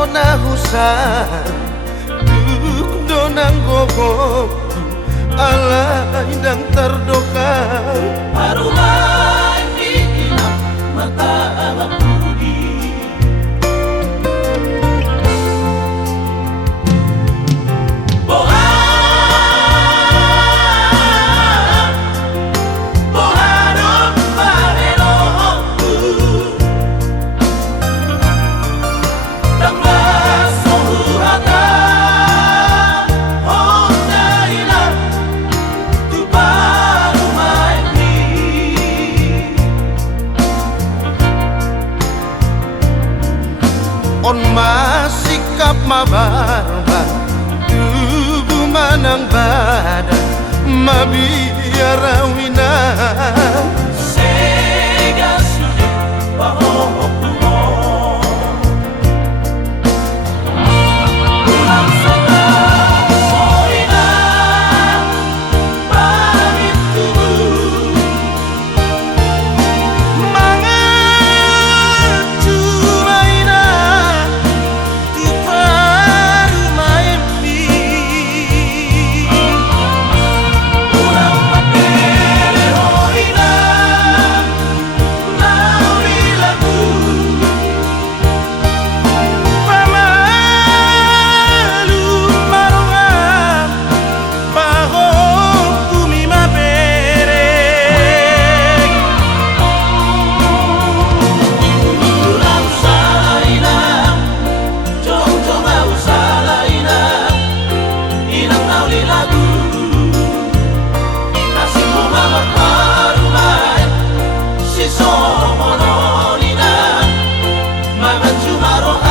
dona husan duk donang gogok alai dang terdokang Arumai pikinak mata alam budi on masikap mabarba tubuh manang badan mabiarawina Sega sudah bahwa pulang sana soina pamit tubuh mangan cumaina tu paru maembi pulang pakai hoina lauri lagu pamalu marongan baho bumi mabereng pulang salaina jong-jong au salaina inang nauli lagu nasibmu mamar marumai si somononina mangan jumaroan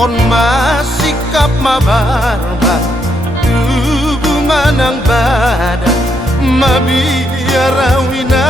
on masikap mabarba tubuh manang badan mabiarawina